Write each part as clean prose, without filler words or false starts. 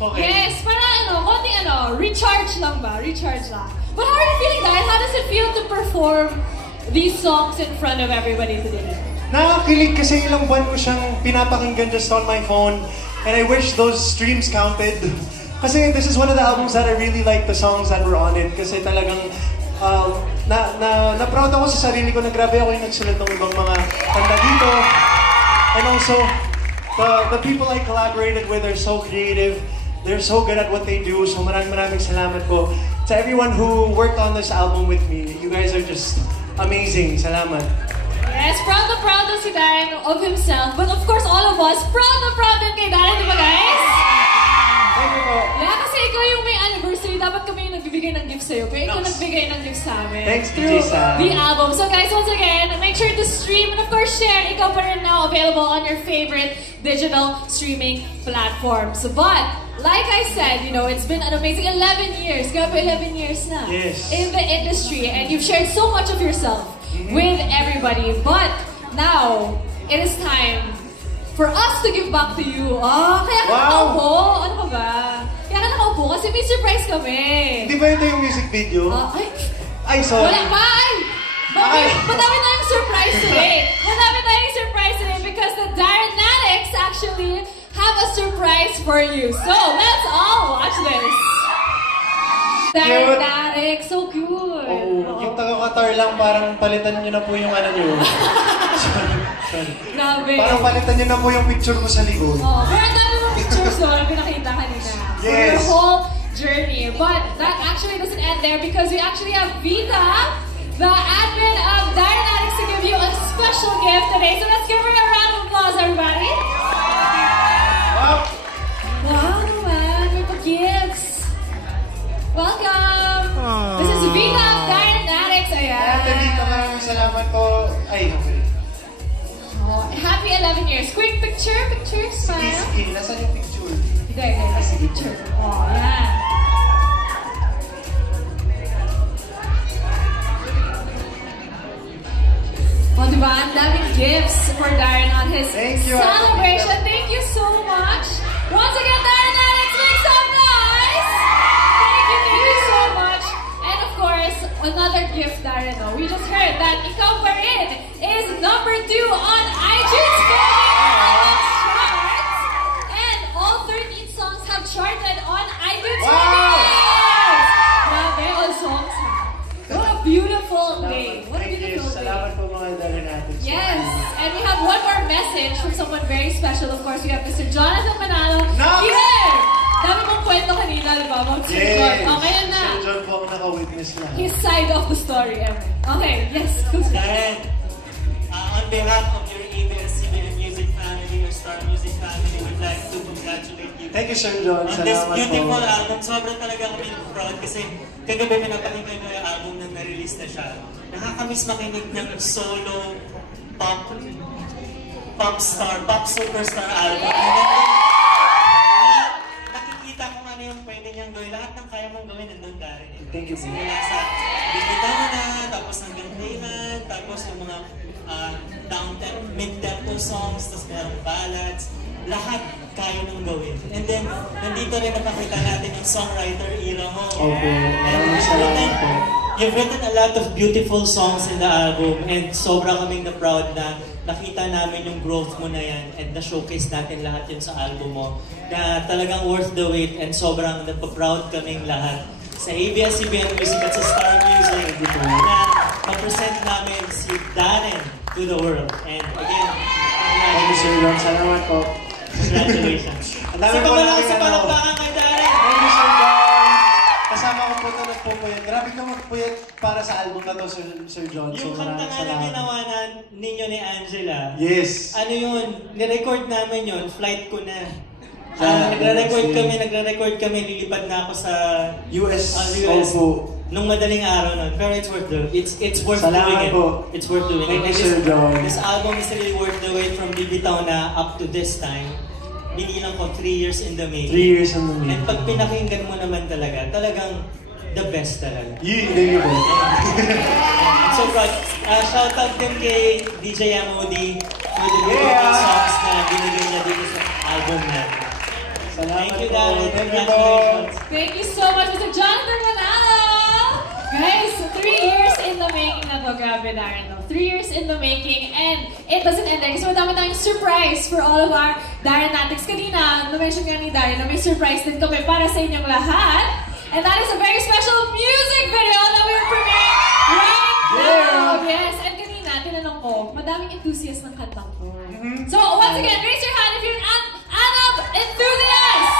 Okay. Yes, parang konting recharge lang ba? Recharge lang. But how are you feeling, Darren? How does it feel to perform these songs in front of everybody today? Nakakilig kasi ilang buwan ko siyang pinapakinggan just on my phone. And I wish those streams counted. Kasi this is one of the albums that I really like the songs that were on it. Kasi talagang na-proud ako sa sarili ko na grabe ako yung nagsulat ng ibang mga kanta dito. And also, the people I collaborated with are so creative. They're so good at what they do. So maraming salamat po to everyone who worked on this album with me. You guys are just amazing. Salamat. Yes, proud na si Darren of himself. But of course, all of us, proud din kay Darren, di ba guys? Thank you po. Yeah, kasi ikaw yung may anniversary, dapat kami yung nagbibigay ng gift sa'yo. Pero ikaw nagbigay ng gift sa amin. Thanks, DJ Sam. The album. So guys, once again, make sure to stream and of course share. Ikaw pa rin now available on your favorite digital streaming platforms. But, like I said, it's been an amazing 11 years. Grabe 11 years na. Yes. In the industry. And you've shared so much of yourself with everybody. But, now, it is time for us to give back to you. Kaya ka nakaupo. Ano ba ba? Kaya ka nakaupo kasi may surprise kami. Di ba ito yung music video? Ay, sorry. Wala pa! Madami tayong surprise today. Madami tayong surprise today because the Darrenatics actually have a surprise for you. So, let's all watch this. Darrenatics, so cute. Yung taga-Qatar lang, parang palitan nyo na po yung nyo. Sorry. Grabe. Parang palitan nyo na po yung picture ko sa likod. Pero ang dami mong pictures na pinakita kanina. Yes. For your whole journey. But that actually doesn't end there because we actually have Vita, the admin of Darrenatics, to give you a special gift today. So let's give her a round of applause, everybody. Wow naman, may pa-gifts. Welcome. This is Vita of Darrenatics. Ayan. Vita, maraming salamat po. Ay, okay. Happy 11 years. Quick picture, smile. Sige, nasaan yung picture? Hindi, nasa picture. Yan. Diba? Ang daming gifts for Darren on his celebration. Thank you so much. Once again, Darrenatics, make some noise! Thank you so much. And of course, another gift, Darren. We just heard that Ikaw Pa Rin is #2 on iTunes charts. And all 13 songs have charted on iTunes charts. Grabe, all songs ha. What a beautiful day. What a beautiful day. Salamat po mga Darrenatics. Yes, and we have one more message from someone very special. Of course, we have Mr. Jonathan Manalo here. Dami mong kwento kanina, di ba? About Sir John. Ngayon na. Sir John po ang naka-witness na. His side of the story ever. Okay, yes. Darren, on behalf of your ABS-CBN Music family, your Star Music family, we'd like to congratulate you. Thank you, Sir John. On this beautiful album, sobrang talaga kami proud kasi kagabi pinapakinggan ko yung album na na-release na siya. Nakakamiss makinig ng solo pop superstar album. Nakikita ko ano yung pwede niyang gawin. Lahat ng kaya mong gawin nandun, Darren. Thank you. Simula sa bibitaw na, tapos hanggang Dayland, tapos yung mga mid-tempo songs, tapos merong ballads. Lahat kaya mong gawin. And then, nandito rin napakita natin yung songwriter era mo. You've written a lot of beautiful songs in the album and sobra kaming na-proud na nakita namin yung growth mo na yan and na-showcase natin lahat yun sa album mo na talagang worth the wait and sobrang napaproud kaming lahat sa ABS-CBN Music at sa Star Music na ma-present namin si Darren to the world. And again, thank you, Sir John. Salamat po. Congratulations. Ang dami po namin sa palakpakan kay Darren. Thank you, Sir John. Kasama ko po ito nagpupuyat. Grabe ka magpuyat para sa album na to, Sir John. Yung kanta nga na ginawa ninyo ni Angela. Yes. Ano yun? Nirecord namin yun. Flight ko na. Nagre-record kami. Lilipad na ako sa US. Opo. Nung madaling araw nun. Pero it's worth doing it. It's worth doing it. It's worth doing it. Thank you, Sir John. This album is really worth the wait from Bibitaw na up to this time. Binilang ko 3 years in the making. 3 years in the making. And pag pinakinggan mo naman talagang the best talaga. Thank you po. So proud. Shout out din kay DJ MOD for the beautiful songs na binigay niya dito sa album natin. Thank you, Darren. Thank you po. Congratulations. Thank you so much, Mr. Jonathan Manalo! Guys, 3 years in the making na to. Grabe, Darren. 3 years in the making, and it doesn't end there. Kasi madami tayong surprise for all of our Darrenatics. Kanina, na-mention nga ni Darren na may surprise din kami para sa inyong lahat. And that is a very special music video that we will premiere right now. Yes, and kanina, tinanong ko, madaming enthusiast ng kantang ko. So, once again, raise your hand if you're an ANAB enthusiast!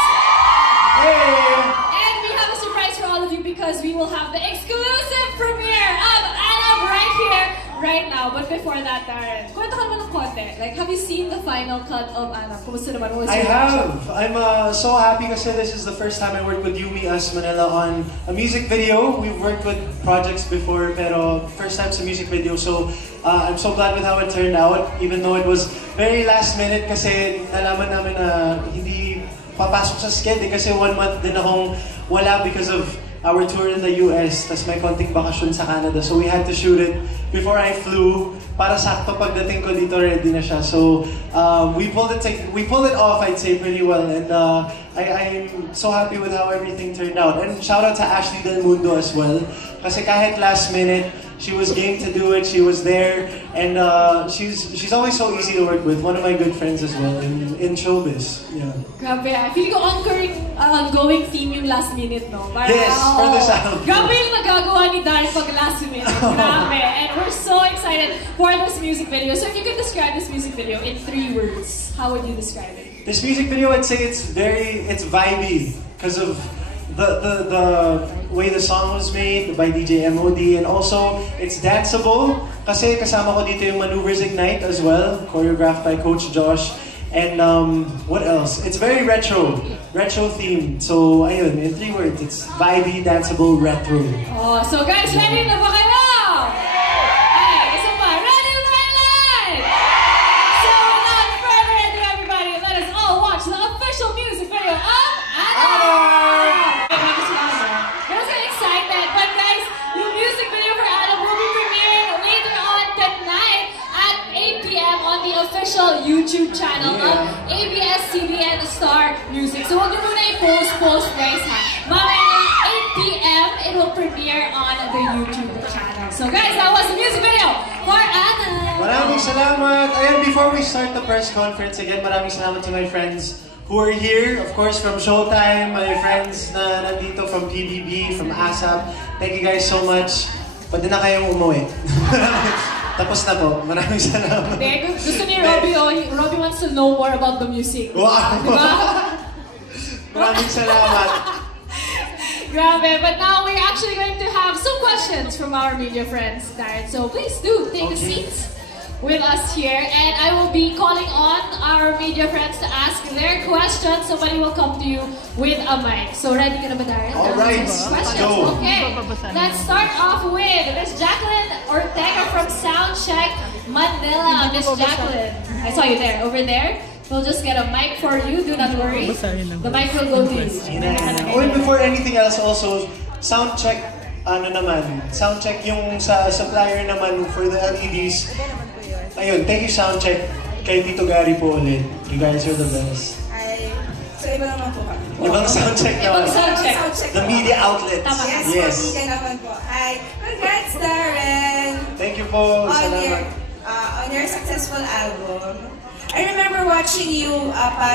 Hey! And we have a surprise for all of you because we will have the exclusive premiere of ANAB right here, right now. But before that, Darren, kwento ka naman ng konti. Like, have you seen the final cut of ANAB? Kumusta naman? What was I your reaction? have. I'm so happy because this is the first time I worked with Yumi Us Manila on a music video. We've worked with projects before, pero first time sa music video. So I'm so glad with how it turned out, even though it was very last minute kasi nalaman namin na hindi papasok sa schedule kasi 1 month din akong wala because of our tour in the US, tas may konting bakasyon sa Canada. So we had to shoot it before I flew para sakto pagdating ko dito ready na siya. So we pulled it off, I'd say, pretty well, and I'm so happy with how everything turned out. And shout out to Ashley Del Mundo as well, kasi kahit last minute, she was game to do it. She was there, and she's always so easy to work with. One of my good friends as well in showbiz. Yeah. Grabe, I feel ko ongoing theme yung last minute, no? Parang, Yes, for the sound. Grabe yung nagagawa ni Darren pag last minute. Grabe. And we're so excited for this music video. So if you could describe this music video in 3 words, how would you describe it? This music video, I'd say it's vibey because of the way the song was made by DJ MOD, and also it's danceable kasi kasama ko dito yung Maneuvers Ignite as well, choreographed by Coach Josh. And what else? It's very retro themed. So ayun, in 3 words, it's vibey, danceable, retro. Oh, so guys, ready na ba kayo? Ay, isa pa, ready? So without further ado, everybody, let us all watch the official music video of ANAB! We're so excited, but guys, the music video for ANAB will be premiering later on tonight at 8 p.m. on the official YouTube channel of ABS-CBN Star Music. So huwag niyo muna i-post guys ha. Mamaya ng 8 p.m. it will premiere on the YouTube channel. So guys, that was the music video for ANAB! Maraming salamat! Ayan, before we start the press conference again, maraming salamat to my friends who are here, of course, from Showtime, my friends na nandito from PBB, from ASAP. Thank you guys so much. Pwede na kayong umuwi. Tapos na po. Maraming salamat. Gusto ni Robbie, Robbie wants to know more about the music. Wow! Diba? Maraming salamat. Grabe, but now we're actually going to have some questions from our media friends, Darren. So please do take a seat with us here, and I will be calling on our media friends to ask their questions. Somebody will come to you with a mic. So ready ka na ba, Darren? All right, Questions. go. Okay, let's start off with Miss Jacqueline Ortega from Soundcheck Manila. Miss Jacqueline, I saw you there, over there. We'll just get a mic for you, do not worry. The mic will go to you. Oh, and before anything else, also, soundcheck, soundcheck yung sa supplier naman for the LEDs. Ayun, thank you soundcheck kay Tito Gary po ulit. You guys are the best. So iba naman po kami. Ibang soundcheck naman. Ibang soundcheck. The media outlets. Tama. Yes, media naman po. Hi, congrats Darren! Thank you po. On your successful album. I remember watching you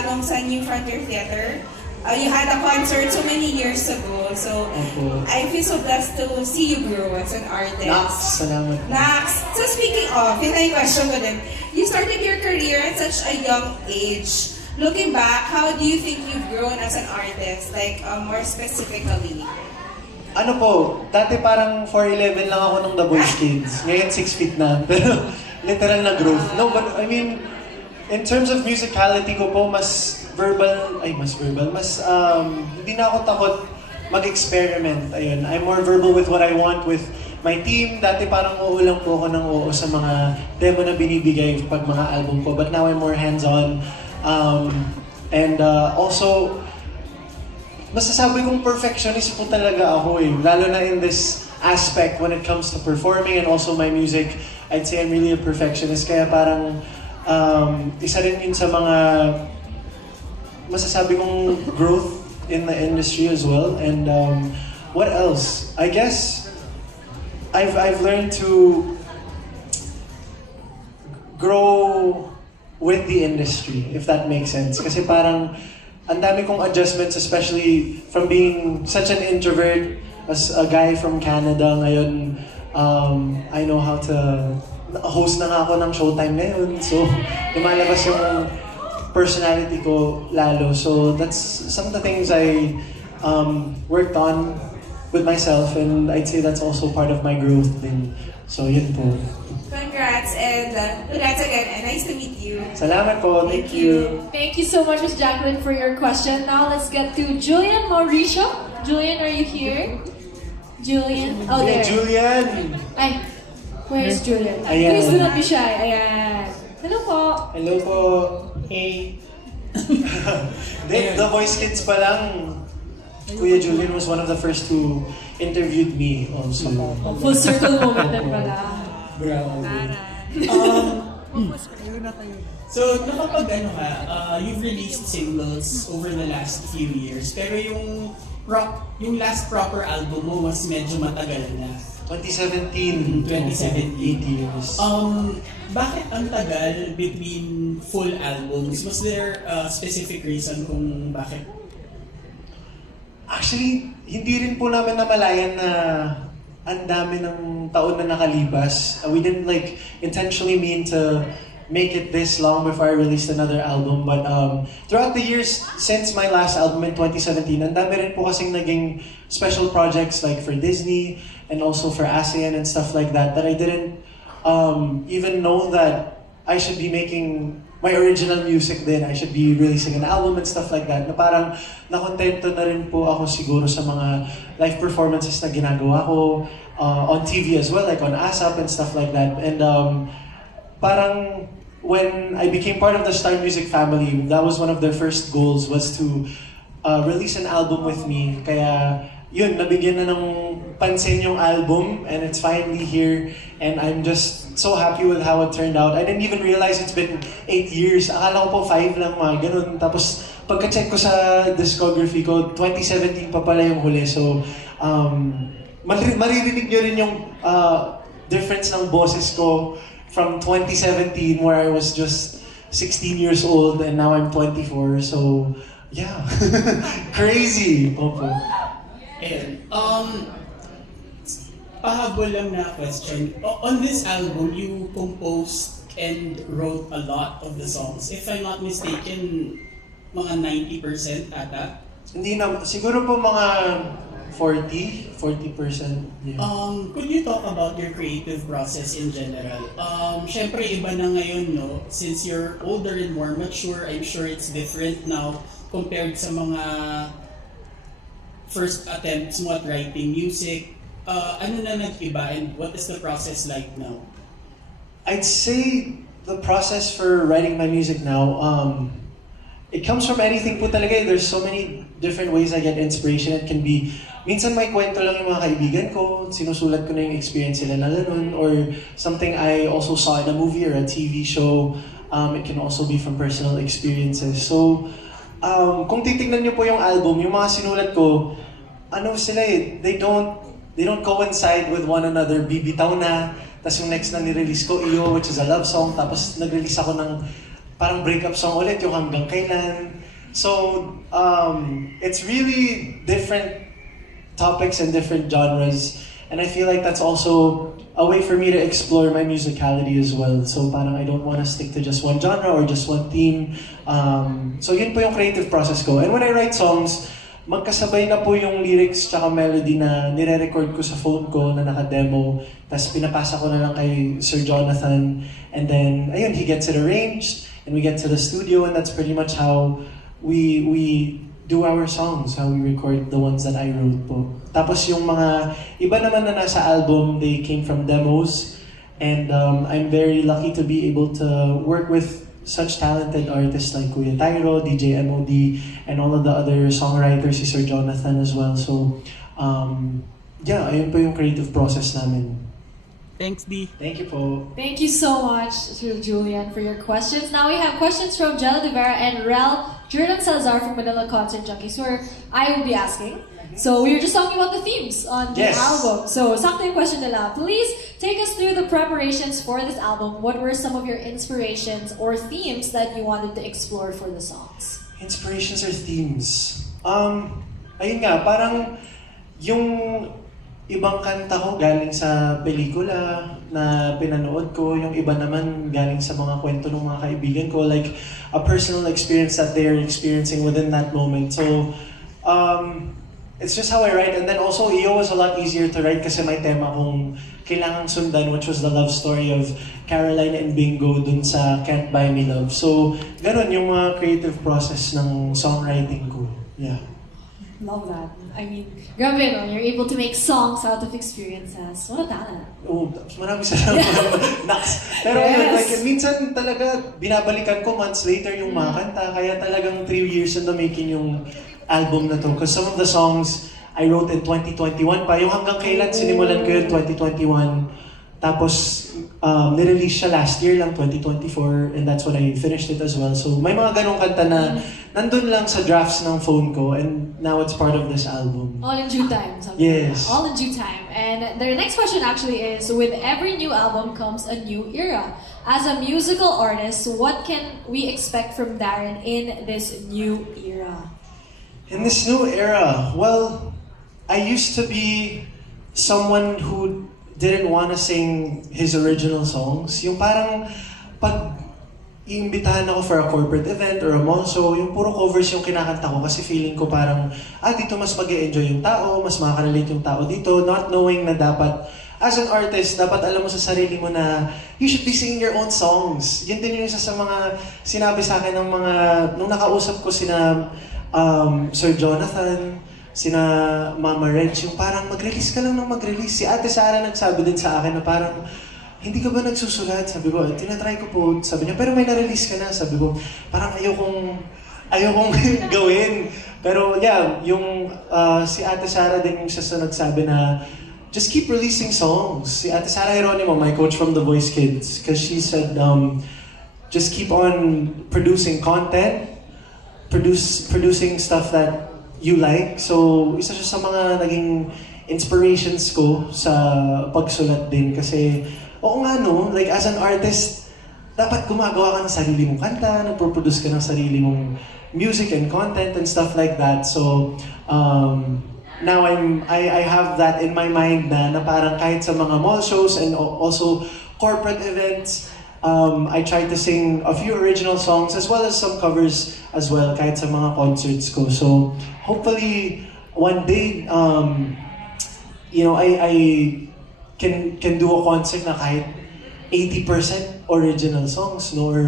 nung sa New Frontier Theater. You had a concert so many years ago. So I feel so blessed to see you grow as an artist. Nax, salamat. Nax. So speaking of, yun na yung question ko din. You started your career at such a young age. Looking back, how do you think you've grown as an artist? Like, more specifically? Ano po, dati parang 4'11 lang ako nung The Boys Kids. Ngayon 6 feet na. Pero literal na growth. No, but I mean, in terms of musicality ko po, mas hindi na ako takot mag-experiment. Ayun, I'm more verbal with what I want with my team. Dati parang oo lang po ako ng oo sa mga demo na binibigay pag mga album ko. But now I'm more hands-on. Also, masasabi kong perfectionist po talaga ako eh. Lalo na in this aspect when it comes to performing and also my music. I'd say I'm really a perfectionist. Kaya parang isa rin yun sa mga masasabi kong growth in the industry as well. And what else? I guess I've learned to grow with the industry, if that makes sense. Kasi parang ang dami kong adjustments, especially from being such an introvert as a guy from Canada ngayon. I know how to host na nga ako ng Showtime ngayon. So, lumalabas yung personality ko lalo. So, that's some of the things I worked on with myself, and I'd say that's also part of my growth din. So, yun po. Congrats, and congrats again, and nice to meet you. Salamat po. Thank you. Thank you so much, Ms. Jacqueline, for your question. Now let's get to Julian Mauricio. Julian, are you here? Julian? Oh, there. Julian! Ay, where's Julian? Ayan. Please do not be shy. Ayan. Hello po. Hello po. Hey. The Voice Kids pa lang. Kuya Julian was one of the first who interviewed me also. Full circle moment din pala. So, nakapag ano ka, you've released singles over the last few years, pero yung last proper album mo was medyo matagal na. 2017. 2017. 8 years. Bakit ang tagal between full albums? Was there a specific reason kung bakit? Actually, hindi rin po namin namalayan na ang dami ng taon na nakalipas. We didn't like intentionally mean to make it this long before I released another album. But throughout the years since my last album in 2017, ang dami rin po kasing naging special projects like for Disney and also for ASEAN and stuff like that I didn't even know that I should be making my original music din. I should be releasing an album and stuff like that. Na parang nakontento na rin po ako siguro sa mga live performances na ginagawa ko on TV as well, like on ASAP and stuff like that. And parang when I became part of the Star Music family, that was one of their first goals, was to release an album with me. Kaya yun, nabigyan na ng pansin yung album, and it's finally here, and I'm just so happy with how it turned out. I didn't even realize it's been 8 years. Akala ko po 5 lang, mga ganun. Tapos pagka-check ko sa discography ko, 2017 pa pala yung huli. So maririnig nyo rin yung difference ng boses ko from 2017, where I was just 16 years old, and now I'm 24. So yeah, crazy. Opo. And pahabol lang na question. On this album, you composed and wrote a lot of the songs. If I'm not mistaken, mga 90% ata? Hindi na, siguro po mga 40%. Yeah. Could you talk about your creative process in general? Syempre, iba na ngayon, no? Since you're older and more mature, I'm sure it's different now compared sa mga first attempts mo at writing music. Ano na nag-iba, and what is the process like now? I'd say the process for writing my music now, it comes from anything po talaga. There's so many different ways I get inspiration. It can be, minsan may kwento lang yung mga kaibigan ko, sinusulat ko na yung experience nila na ganun, or something I also saw in a movie or a TV show. It can also be from personal experiences. So, kung titignan niyo po yung album, yung mga sinulat ko, ano sila eh, they don't coincide with one another. Bibitaw na, tapos yung next na nirelease ko, Iyo, which is a love song, tapos nag-release ako ng parang breakup song ulit, yung Hanggang Kailan. So, it's really different topics and different genres, and I feel like that's also a way for me to explore my musicality as well. So parang I don't want to stick to just one genre or just one theme. So yun po yung creative process ko. And when I write songs, magkasabay na po yung lyrics tsaka melody na nire-record ko sa phone ko na naka-demo. Tapos pinapasa ko na lang kay Sir Jonathan. And then, ayun, he gets it arranged. And we get to the studio, and that's pretty much how we do our songs, how we record the ones that I wrote po. Tapos yung mga iba naman na nasa album, they came from demos. And I'm very lucky to be able to work with such talented artists like Kuya Tyro, DJ MOD, and all of the other songwriters, si Sir Jonathan as well. So, yeah, ayun po yung creative process namin. Thanks, D. Thank you po. Thank you so much to Julian for your questions. Now we have questions from Jella De Vera and Rel Jordan Salazar from Manila Concert Junkies, where I will be asking. So we were just talking about the themes on the album. So sakto yung question nila. Please take us through the preparations for this album. What were some of your inspirations or themes that you wanted to explore for the songs? Inspirations or themes? Ayun nga, parang yung ibang kanta ko galing sa pelikula na pinanood ko, yung iba naman galing sa mga kwento ng mga kaibigan ko, like a personal experience that they're experiencing within that moment. So, it's just how I write. And then also, EO was a lot easier to write kasi may tema kong kailangang sundan, which was the love story of Caroline and Bingo dun sa Can't Buy Me Love. So, ganun yung mga creative process ng songwriting ko. Yeah. Love that. I mean, grabe no, you're able to make songs out of experiences. What a talent. Oh, maraming salamat. Pero like, minsan talaga binabalikan ko months later yung mga kanta, kaya talagang 3 years in the making yung album na to. Because some of the songs I wrote in 2021 pa. Yung hanggang kailan sinimulan ko yun 2021. Tapos nirelease siya last year lang, 2024, and that's when I finished it as well. So may mga ganong kanta na nandun lang sa drafts ng phone ko, and now it's part of this album. All in due time. Yes. All in due time. And the next question actually is, with every new album comes a new era. As a musical artist, what can we expect from Darren in this new era? In this new era, well, I used to be someone who didn't want to sing his original songs. Yung parang pag iimbitahan ako for a corporate event or a mall show, yung puro covers yung kinakanta ko kasi feeling ko parang, dito mas mag-e-enjoy yung tao, mas makaka-relate yung tao dito, not knowing na dapat, as an artist, dapat alam mo sa sarili mo na you should be singing your own songs. Yun din yung isa sa mga sinabi sa akin ng mga, nung nakausap ko sina Sir Jonathan, sina Mama Reg, yung parang mag-release ka lang ng mag-release. Si Ate Sara nagsabi din sa akin na parang, hindi ka ba nagsusulat? Sabi ko, tinatry ko po. Sabi niya, pero may na-release ka na. Sabi ko, parang ayokong gawin. Pero yeah, yung si Ate Sara din yung siya nagsabi na, just keep releasing songs. Si Ate Sara Geronimo, my coach from The Voice Kids, because she said, just keep on producing content, producing stuff that you like. So, isa siya sa mga naging inspirations ko sa pagsulat din. Kasi, oo nga no, like as an artist, dapat gumagawa ka ng sarili mong kanta, nagpo-produce ka ng sarili mong music and content and stuff like that. So, now I have that in my mind na parang kahit sa mga mall shows and also corporate events, I tried to sing a few original songs as well as some covers as well kahit sa mga concerts ko. So hopefully one day, I can do a concert na kahit 80% original songs, no, or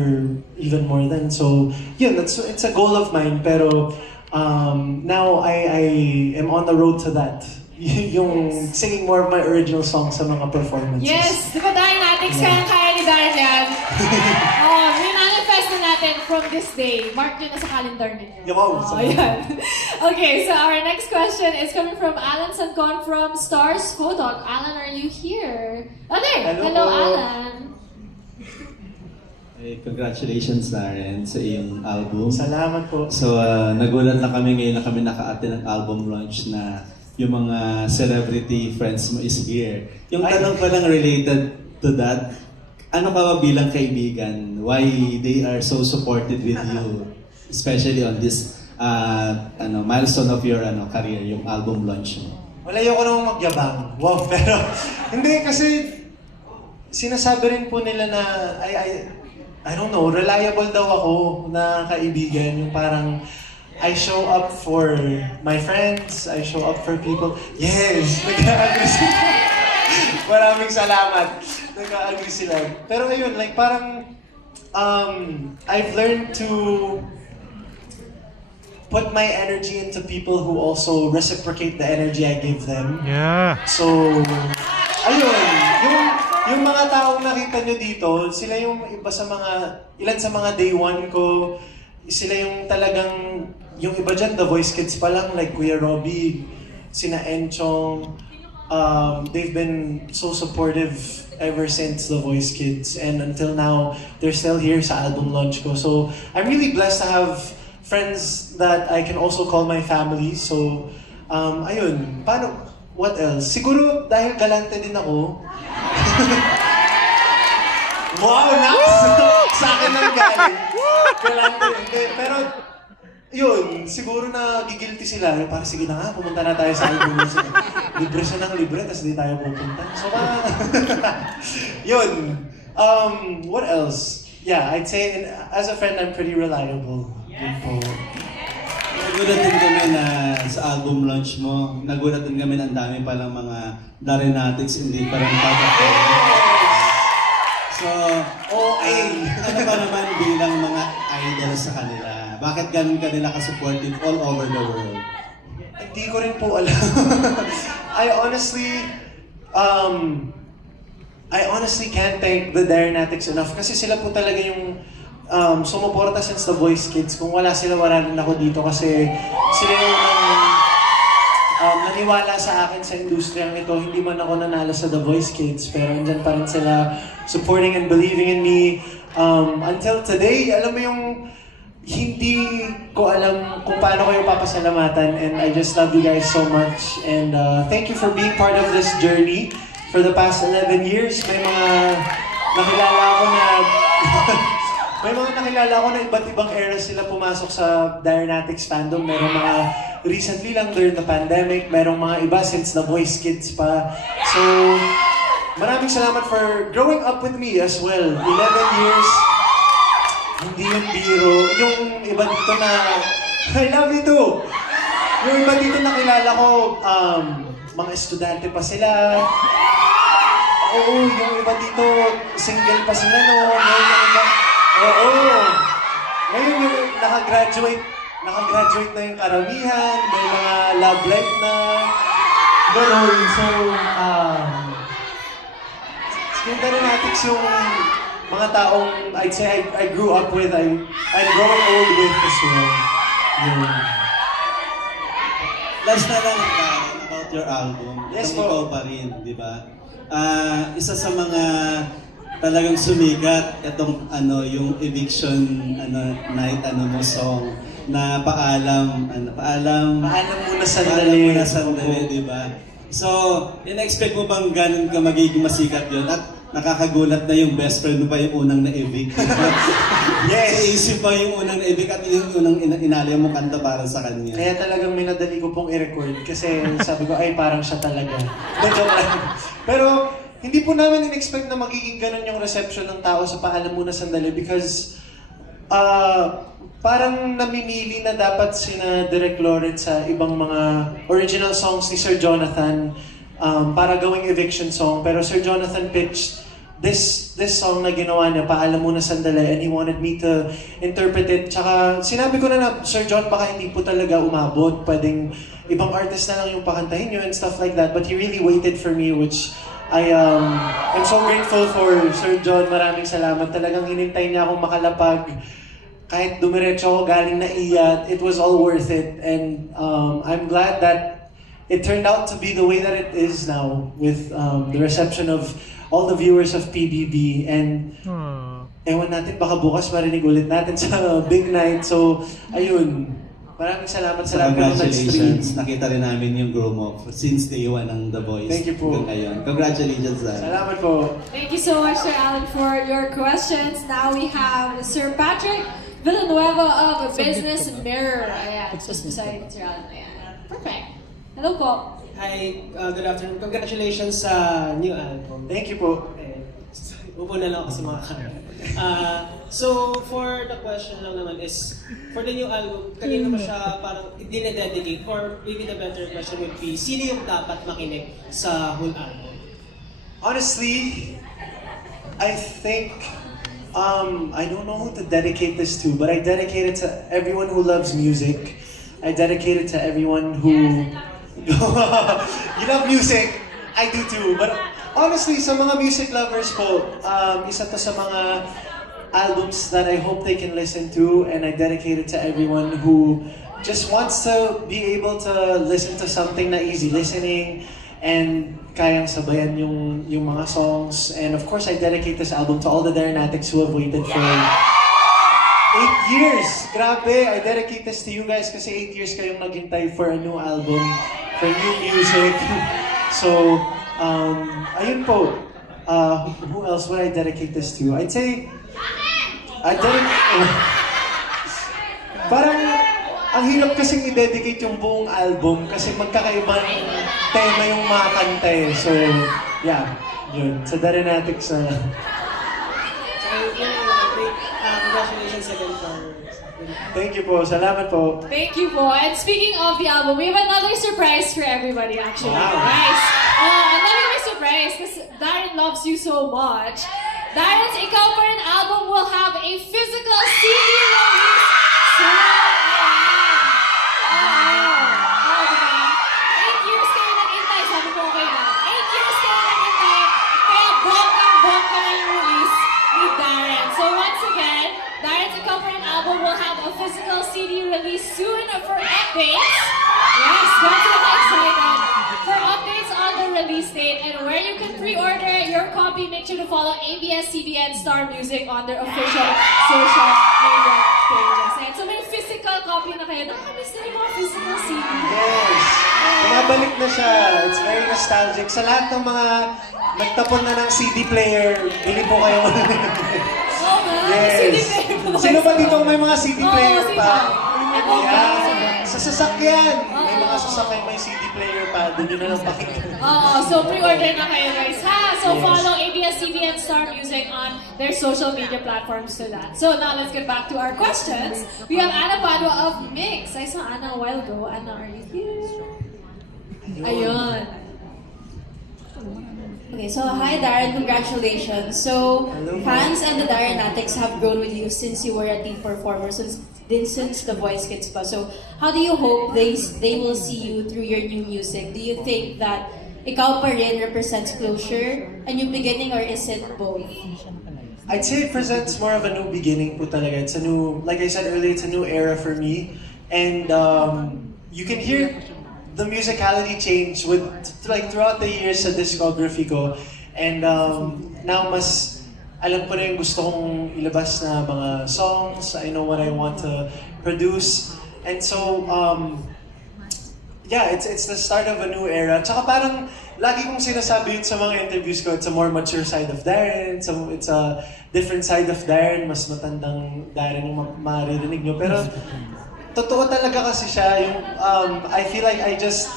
even more than. So yun, it's a goal of mine. Pero now I am on the road to that. Yung singing more of my original songs sa mga performances. Yes! Di ba Dynatics, kaya ni Darren yan? Minanifest na natin from this day. Mark yun na sa calendar ninyo. Yan. Okay, so our next question is coming from Alan Sancon from Stars Photog. Alan, are you here? Oh, there! Hello Alan! Hey, congratulations Darren sa iyong album. Salamat po. So, nagulat na kami ngayon na kami naka-attend ng album launch na yung mga celebrity friends mo is here. Yung tanong pa lang related to that, ano ka ba bilang kaibigan? Why they are so supportive with you? Especially on this milestone of your career, yung album launch mo. Wala, ayoko namang magyabang. Wow, pero hindi kasi sinasabi rin po nila na I don't know, reliable daw ako na kaibigan. Yung parang I show up for my friends, I show up for people. Yes! Nag-agree sila. Maraming salamat. Nag-agree sila. Pero ayun, like parang I've learned to put my energy into people who also reciprocate the energy I give them. Yeah. So, ayun. Yung mga taong nakita nyo dito, sila yung iba sa ilan sa mga day one ko, sila yung talagang, yung iba dyan, The Voice Kids pa lang, like Kuya Robbie, sina Enchong, they've been so supportive ever since The Voice Kids. And until now, they're still here sa album launch ko. So, I'm really blessed to have friends that I can also call my family. So, ayun. What else? Siguro, dahil galante din ako. Wow, nice! Sa akin ang galing. Galante. Pero, yun, siguro na gigilty sila. Para sige na nga, pumunta na tayo sa album. Libre siya ng libre, tapos di tayo pupunta. So, yun. What else? Yeah, I'd say, as a friend, I'm pretty reliable. Yun po. Nagulat din kami na sa album launch mo, nagulat din kami na ang dami palang mga Darenatics, hindi pa rin So, ano ba naman bilang mga idols sa kanila? Bakit ganun kanila ka-supportive all over the world? Hindi ko rin po alam. I honestly can't thank the Darenatics enough kasi sila po talaga yung sumuporta since The Voice Kids. Kung wala sila, wala rin ako dito kasi sila yung naniwala sa akin sa industriyang ito. Hindi man ako nanalo sa The Voice Kids, pero andyan pa rin sila supporting and believing in me. Until today, alam mo yung hindi ko alam kung paano kayo papasalamatan, and I just love you guys so much. And thank you for being part of this journey for the past 11 years. May mga nakilala ako na iba't ibang era sila pumasok sa Darenatics fandom. Merong mga recently lang during the pandemic, merong mga iba since The Voice Kids pa. So, maraming salamat for growing up with me as well. 11 years, hindi yung biro. Yung iba dito na, I love you too! Yung iba dito nakilala ko, mga estudyante pa sila. Oo, yung iba dito, single pa sila noon. Ngayon yung nakagraduate na yung karamihan, may mga love life na. Gano'n, so, yung Darenatics yung mga taong I'd say I grew up with, I'm growing old with as well. Yun. Last na lang about your album. Yes po. Ikaw pa rin, di ba? Isa sa mga talagang sumikat itong yung eviction night mo song na paalam muna sandali, di ba? So, in-expect mo bang ganun ka magiging masikat yun? At nakakagulat na yung best friend mo pa yung unang na-evict. Yes! So, isip pa yung unang na-evict at yung unang inalaya mo kanta para sa kanya. Kaya talagang minadali ko pong i-record kasi sabi ko, ay parang siya talaga. Pero, hindi po namin in-expect na magiging ganun yung reception ng tao sa Paalam Muna Sandali because parang namimili na dapat sina Direk Lawrence sa ibang mga original songs ni Sir Jonathan para gawing eviction song. Pero Sir Jonathan pitched this song na ginawa niya, Paalam Muna Sandali, and he wanted me to interpret it. Tsaka sinabi ko na Sir John, baka hindi po talaga umabot. Pwedeng ibang artist na lang yung pakantahin nyo and stuff like that. But he really waited for me, which I'm so grateful for Sir John. Maraming salamat. Talagang hinintay niya akong makalapag. Kahit dumiretso ako galing na iyat, it was all worth it. And I'm glad that it turned out to be the way that it is now with the reception of all the viewers of PBB. And ewan natin, baka bukas marinig ulit natin sa big night. So, ayun. Maraming salamat sa lahat ng nag-stream. Nakita rin namin yung grow mo since day one ng The Voice. Thank you po. Congratulations, Zara. Salamat po. Thank you so much, Sir Alan, for your questions. Now we have Sir Patrick Villanueva of Business Mirror. Ayan, just beside Sir Alan. Ayan. Perfect. Hello po. Hi, good afternoon. Congratulations sa new album. Thank you po. Upo na lang ako sa mga camera. So, for the question lang naman is, for the new album, kanino mo siya parang dinededicate? Or maybe the better question would be, sino yung dapat makinig sa whole album? Honestly, I think, I don't know who to dedicate this to, but I dedicate it to everyone who loves music. I dedicate it to everyone who... You love music? I do too, but honestly, sa mga music lovers po, isa to sa mga albums that I hope they can listen to, and I dedicate it to everyone who just wants to be able to listen to something na easy listening and kayang sabayan yung mga songs. And of course, I dedicate this album to all the Darrenatics who have waited for 8 years. Grabe, I dedicate this to you guys kasi 8 years kayong naghintay for a new album, for new music. So, ayun po. Who else would I dedicate this to? I'd say, parang, ang hirap kasing i-dedicate yung buong album kasi magkakaibang tema yung mga kanta eh. So, yeah, yun. Sa Darrenatics na lang. Congratulations again for... Thank you po. Salamat po. Thank you po. And speaking of the album, we have another surprise for everybody actually. Wow. Guys, another surprise because Darren loves you so much. Darren's Ikaw Pa Rin album will have a physical CD release. So, diba? 8 years kayo nag-intay. Sabi ko okay na. 8 years kayo nag-intay. Kaya bonggang-bongga na yung release ni Darren. So once again, Darren's Ikaw Pa Rin album will have a physical CD release soon for updates. Yes, that's what I'm excited. For updates on the release date and where you can pre-order your copy, make sure to follow ABS-CBN Star Music on their official social media pages. And so may physical copy na kayo. Nakamiss na yung mga physical CD. Yes. Bumabalik na siya. It's very nostalgic. Sa lahat ng mga nagtapon na ng CD player, bili po kayo. Oo nga, Yes. CD player po. Sino ba dito may mga CD player Oo, pa? sino? Yan. Sa sasakyan. May mga sasakyan may CD player pa. Doon yun na lang pakinggan. Oo, so pre-order na kayo guys ha. So follow ABS-CBN Star Music on their social media platforms to that. So now let's get back to our questions. We have Ana Padua of Mix. I saw Ana a while ago. Ana, are you here? Ayun. Okay, so hi Darren, congratulations. So fans and the Darrenatics have grown with you since you were a teen performer, since The Voice Kids pa. So how do you hope they will see you through your new music? Do you think that Ikaw Pa Rin represents closure, a new beginning, or is it both? I'd say it presents more of a new beginning po talaga. It's a new, like I said earlier, it's a new era for me. And you can hear the musicality change with like throughout the years sa discography ko. And now mas alam ko na yung gusto kong ilabas na mga songs. I know what I want to produce. And so yeah, it's the start of a new era. Tsaka parang lagi kong sinasabi yun sa mga interviews ko, it's a more mature side of Darren. So it's a different side of Darren. Mas matandang Darren yung maririnig nyo. Pero totoo talaga kasi siya. Yung, I feel like I just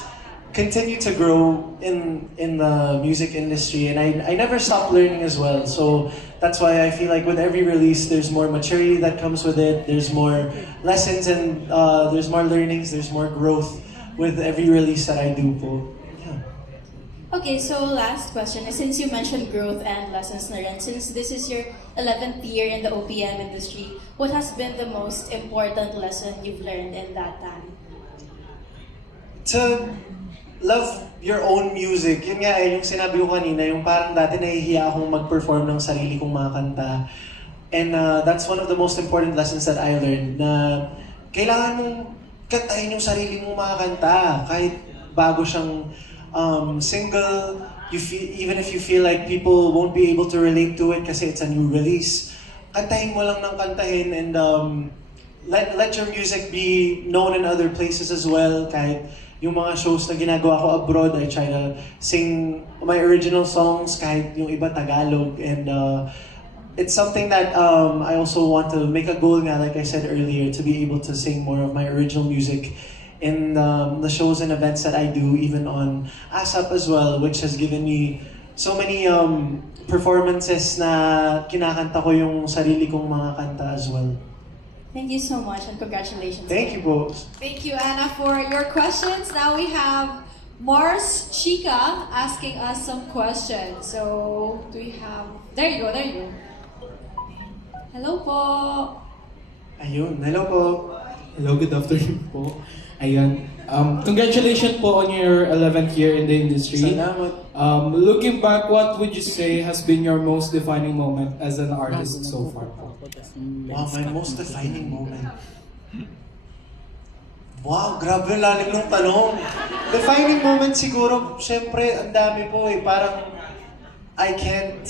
continue to grow in the music industry. And I never stop learning as well. So that's why I feel like with every release, there's more maturity that comes with it. There's more lessons and there's more learnings. There's more growth with every release that I do po. Yeah. Okay, so last question. Since you mentioned growth and lessons na rin, since this is your 11th year in the OPM industry, what has been the most important lesson you've learned in that time? To love your own music. Yun nga yung sinabi ko kanina, yung parang dati nahihiya akong mag-perform ng sarili kong mga kanta. And that's one of the most important lessons that I learned, na kailangan mong kantahin yung sarili mong mga kanta. Kahit bago siyang single, even if you feel like people won't be able to relate to it kasi it's a new release, kantahin mo lang ng kantahin and let your music be known in other places as well. Kahit yung mga shows na ginagawa ko abroad, I try to sing my original songs kahit yung iba Tagalog. And it's something that I also want to make a goal nga, like I said earlier, to be able to sing more of my original music in the shows and events that I do, even on ASAP as well, which has given me so many performances na kinakanta ko yung sarili kong mga kanta as well. Thank you so much and congratulations. Thank you po. Thank you, Anna, for your questions. Now we have Mars Chica asking us some questions. So, do we have... There you go, there you go. Hello po. Ayun, hello po. Hello, good afternoon po. Ayun. Congratulations po on your 11th year in the industry. Salamat. Looking back, what would you say has been your most defining moment as an artist so far? Wow, my most defining moment. Wow, grabe ang lalim ng tanong. Defining moment siguro, syempre, ang dami po eh. Parang, I can't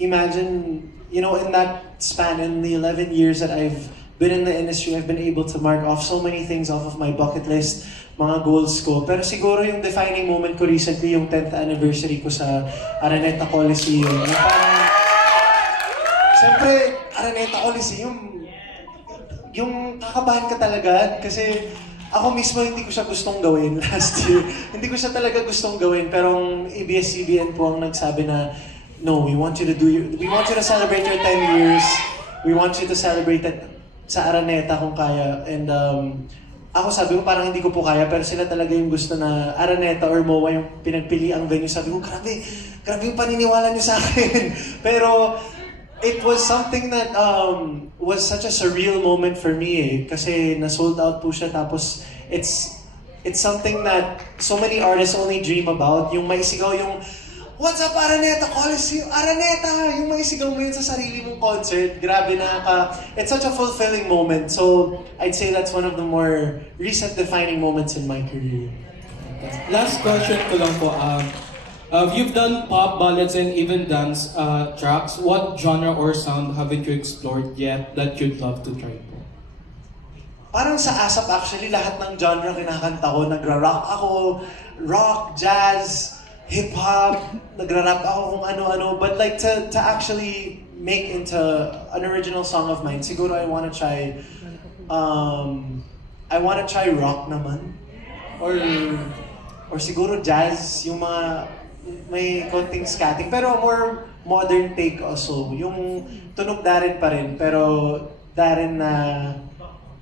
imagine, you know, in that span, in the 11 years that I've been in the industry, I've been able to mark off so many things off of my bucket list, mga goals ko. Pero siguro yung defining moment ko recently, yung 10th anniversary ko sa Araneta Coliseum. Yung parang, siyempre, Araneta Coliseum, yung kakabahan ka talaga kasi ako mismo hindi ko siya gustong gawin last year. Hindi ko siya talaga gustong gawin pero ang ABS-CBN po ang nagsabi na no, we want you to celebrate your 10 years. We want you to celebrate it sa Araneta kung kaya. And ako sabi ko parang hindi ko po kaya pero sila talaga yung gusto na Araneta or MOA yung pinagpili ang venue. Sabi ko, grabe yung paniniwala niyo sa akin. Pero it was something that was such a surreal moment for me eh. Kasi na-sold out po siya tapos it's something that so many artists only dream about. Yung maisigaw yung What's up Araneta Coliseum? Araneta! Yung maisigaw mo yun sa sarili mong concert. Grabe it's such a fulfilling moment. So I'd say that's one of the more recent defining moments in my career. Last question ko lang po. You've done pop, ballads, and even dance tracks. What genre or sound haven't you explored yet that you'd love to try po? Parang sa ASAP actually, lahat ng genre kinakanta ko. Nagra-rock ako, rock, jazz, hip-hop, nagra-rap ako kung ano-ano. But like to actually make into an original song of mine, siguro I wanna try rock naman. Or siguro jazz, yung mga may konting scatting, pero more modern take also. Yung tunog Darren pa rin, pero Darren na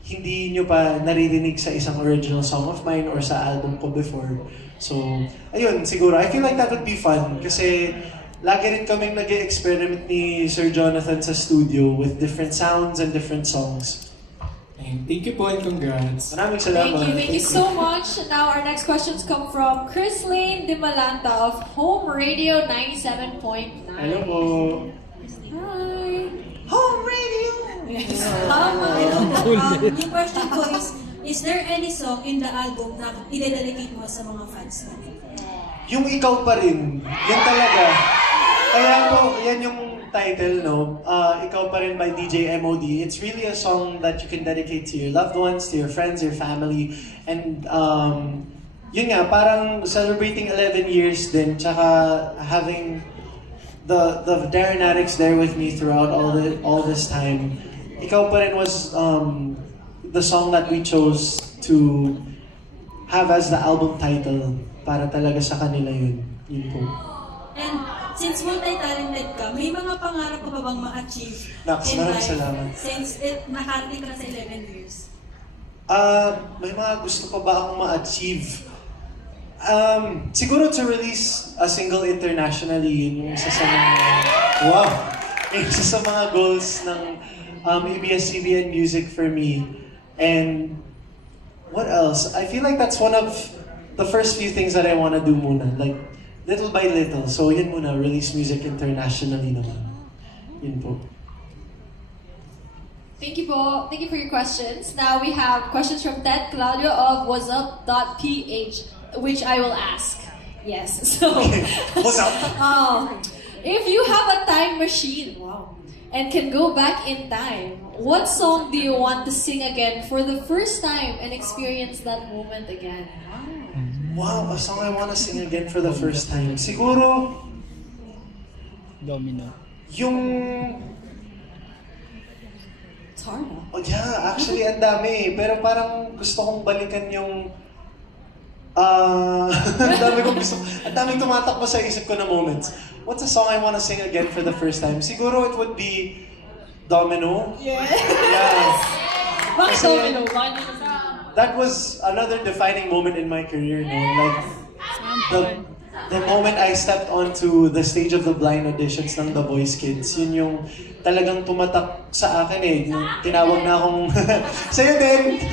hindi nyo pa naririnig sa isang original song of mine or sa album ko before. So, ayun, siguro. I feel like that would be fun kasi lagi rin kaming nag-experiment ni Sir Jonathan sa studio with different sounds and different songs. Thank you po and congrats. Maraming salamat. Thank you so much. Now our next questions come from Chris Lane de Malanta of Home Radio 97.9. Hello po. Hi. Home Radio! Yes. Yung question ko is there any song in the album na i-dedicate mo sa mga fans natin? Yung Ikaw Pa Rin, yan talaga. Kaya po, yan yung title, no? Ikaw Pa Rin by DJ MOD. It's really a song that you can dedicate to your loved ones, to your friends, your family. And yun nga, parang celebrating 11 years din, tsaka having the Darren Addicts there with me throughout all this time. Ikaw Pa Rin was the song that we chose to have as the album title para talaga sa kanila yun. Yun po. And since multi-talented ka, may mga pangarap ka ba bang ma-achieve in life? Salamat. Since nakarating ka na sa 11 years? May mga gusto pa ba akong ma-achieve? Siguro to release a single internationally, yun yung isa sa mga goals ng ABS-CBN Music for me. And what else? I feel like that's one of the first few things that I want to do muna. Like, little by little. So yun muna, release music internationally naman. Yun po. Thank you po. Thank you for your questions. Now we have questions from Ted Claudio of whatsup.ph, which I will ask. Yes. So, what's up? If you have a time machine, and can go back in time, what song do you want to sing again for the first time and experience that moment again? Wow, a song I want to sing again for the first time. Siguro, Domino. Yung... It's hard, huh? Oh yeah, actually, ang dami. Pero parang gusto kong balikan yung... ang daming tumatakbo sa isip ko na moments. What's a song I want to sing again for the first time? Siguro it would be Domino. Yes! Yeah. Bakit Domino? That was another defining moment in my career, no? Like, the moment I stepped onto the stage of the blind auditions ng The Voice Kids, yun yung talagang tumatak sa akin eh. Tinawag na akong... Sa'yo din!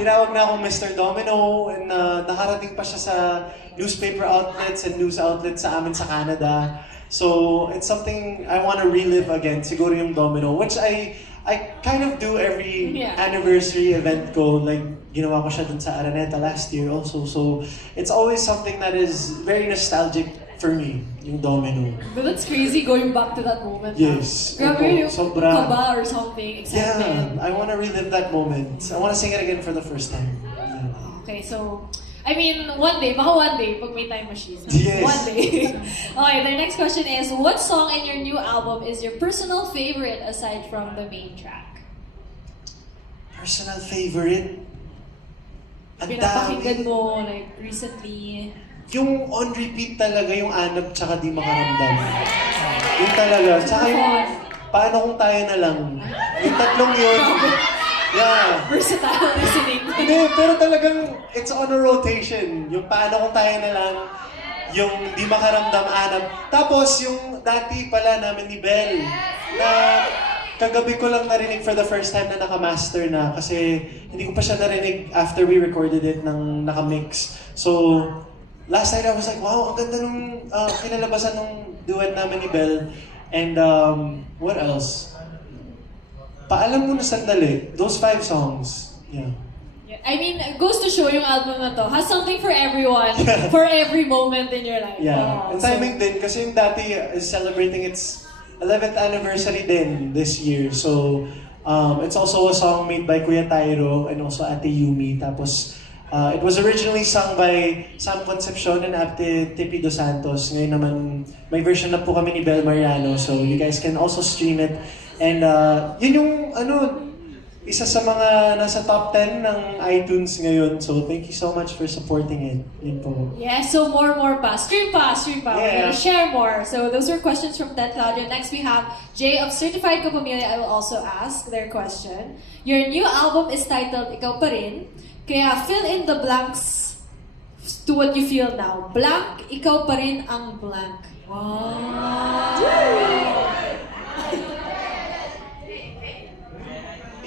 Tinawag na akong Mr. Domino and nakarating pa siya sa newspaper outlets and news outlets sa amin sa Canada. So, it's something I want to relive again, siguro yung Domino, which I I kind of do every anniversary event ko, like ginawa ko siya dun sa Araneta last year also. So it's always something that is very nostalgic for me, yung Domino. But that's crazy going back to that moment. Yes. Grabe yung sobra. kaba or something, excitement. Yeah, I want to relive that moment. I want to sing it again for the first time. Yeah. Okay, so, I mean, one day, pag may time machine. Yes. One day. Okay, the next question is, what song in your new album is your personal favorite aside from the main track? Personal favorite? Ang Pinapakinggan dami. mo, like, recently? Yung on repeat talaga, yung Anap tsaka Di Makaramdam. Yung talaga. Tsaka yung Paano Kung Tayo Na Lang. Yung tatlong yun. Yeah. Versatile listening. Hindi, pero talagang it's on a rotation. Yung Paano Kung Tayo Na Lang, yung Di Makaramdam, Anap. Tapos yung dati pala namin ni Belle, na kagabi ko lang narinig for the first time na naka-master na kasi hindi ko pa siya narinig after we recorded it ng naka-mix. So, last night I was like, wow, ang ganda nung kinalabasan nung duet namin ni Belle. And what else? Paalam Mo Na Sandali. Those 5 songs. Yeah. I mean, it goes to show yung album na to has something for everyone, for every moment in your life. Yeah. And timing din, kasi yung dati is celebrating its 11th anniversary din this year. So, it's also a song made by Kuya Tyro and also Ate Yumi. Tapos, it was originally sung by Sam Concepcion and Ate Tipi Dos Santos. Ngayon naman, may version na po kami ni Bel Mariano. So, you guys can also stream it. And yun yung, isa sa mga nasa top 10 ng iTunes ngayon. So, thank you so much for supporting it. Yun po. Yeah, so more pa. Stream pa. Yeah. We're gonna share more. So, those were questions from Ted Claudia. Next, we have Jay of Certified Kapamilya. I will also ask their question. Your new album is titled Ikaw Pa Rin. Kaya fill in the blanks to what you feel now. Blank, ikaw pa rin ang blank. Wow!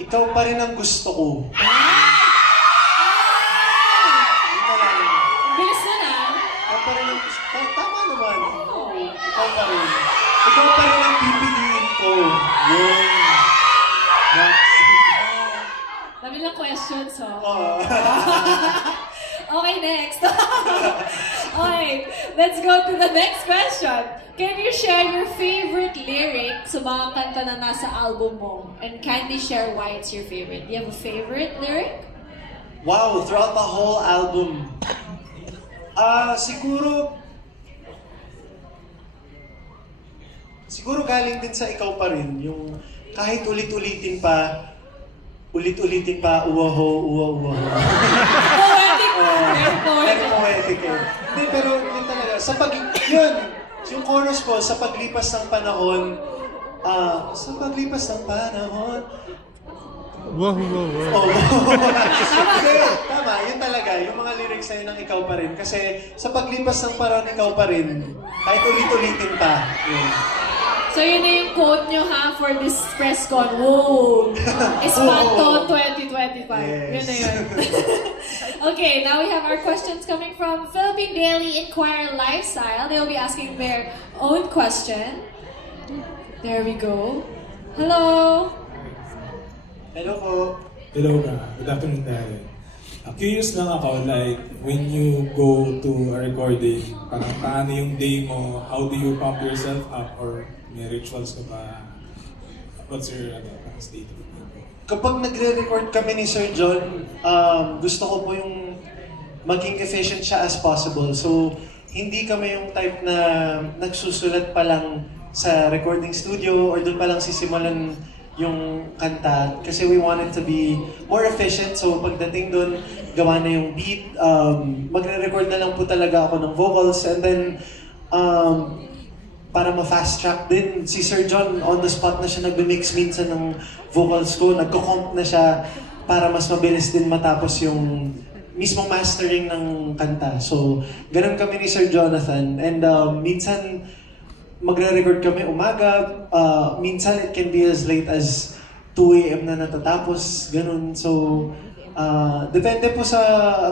Ikaw pa rin ang gusto ko. Bilis na na. Ikaw pa rin ang gusto ko. Tama naman. Ikaw pa rin. Ikaw pa rin ang pipiliin ko. Yun. Dami lang questions, Oh. Okay, next. Okay, let's go to the next question. Can you share your favorite lyric sa mga kanta na nasa album mo? And kindly share why it's your favorite. Do you have a favorite lyric? Wow, throughout the whole album. Siguro galing din sa Ikaw Pa Rin. Yung kahit ulit-ulitin pa, uwaho. Very poetic eh. Hindi, pero yun talaga. Yung chorus ko, sa paglipas ng panahon, Wow. Tama, yun talaga. Yung mga lyrics sa'yo ng Ikaw Pa Rin. Kasi sa paglipas ng panahon, ikaw pa rin. Kahit ulit-ulitin pa. Yun. So yun na yung quote nyo ha for this press con. Whoa! Espanto 2025. Yes. Yun na yun. Okay, now we have our questions coming from Philippine Daily Inquirer Lifestyle. They will be asking their own question. There we go. Hello! Hello po. Hello ka. Good afternoon, Darren. Curious lang ako, like, when you go to a recording, parang paano yung day mo, how do you pump yourself up, or may rituals ka ba? What's your state of it? Kapag nagre-record kami ni Sir John, gusto ko po yung maging efficient siya as possible. So, hindi kami yung type na nagsusulat pa lang sa recording studio or doon pa lang sisimulan yung kanta. Kasi we want it to be more efficient. So, pagdating doon, gawa na yung beat. Magre-record na lang po talaga ako ng vocals. And then, para ma-fast track din, si Sir John on the spot na siya nagbe-mix minsan ng vocals ko. Nagko-comp na siya para mas mabilis din matapos yung mismong mastering ng kanta. So, ganun kami ni Sir Jonathan. And minsan, magre-record kami umaga. Minsan, it can be as late as 2 a.m. na natatapos. Ganun. So, depende po sa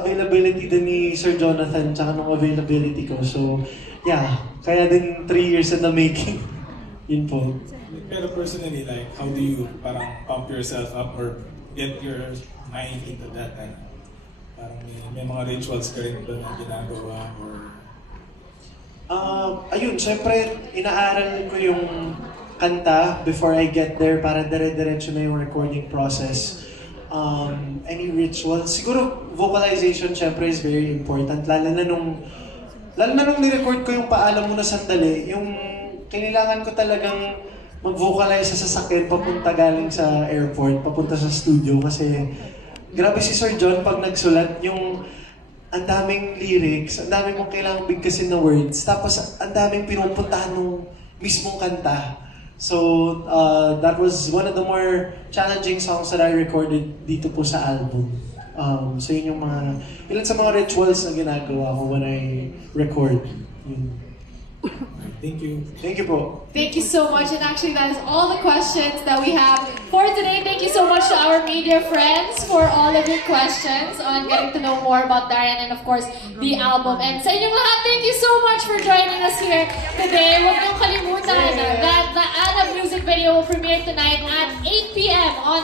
availability din ni Sir Jonathan tsaka ng availability ko. So, yeah. Kaya din 3 years in the making. Yun po. Pero personally, like, how do you parang pump yourself up or get your mind into that? Parang may mga rituals ka rin ba na ginagawa or... Ayun, syempre, inaaral ko yung kanta before I get there para dire-diretso na yung recording process. Any rituals? Siguro, vocalization syempre is very important. Lalo na nung nirecord ko yung Paalam Mo Na Sandali, yung kailangan ko talagang mag-vocalize sa sasakyan papunta galing sa airport, papunta sa studio kasi grabe si Sir John pag nagsulat yung ang daming lyrics, ang daming mong kailangang bigkasin na words, tapos ang daming pinupuntahan ng mismong kanta. So, that was one of the more challenging songs that I recorded dito po sa album. So yun yung ilan sa mga rituals na ginagawa ko when I record. Yun. Thank you. Thank you po. Thank you so much. And actually, that is all the questions that we have for today. Thank you so much to our media friends for all of your questions on getting to know more about Darian and of course, the album. And sa inyong lahat, thank you so much for joining us here today. Huwag niyong kalimutan that the Anna music video will premiere tonight at 8 p.m. on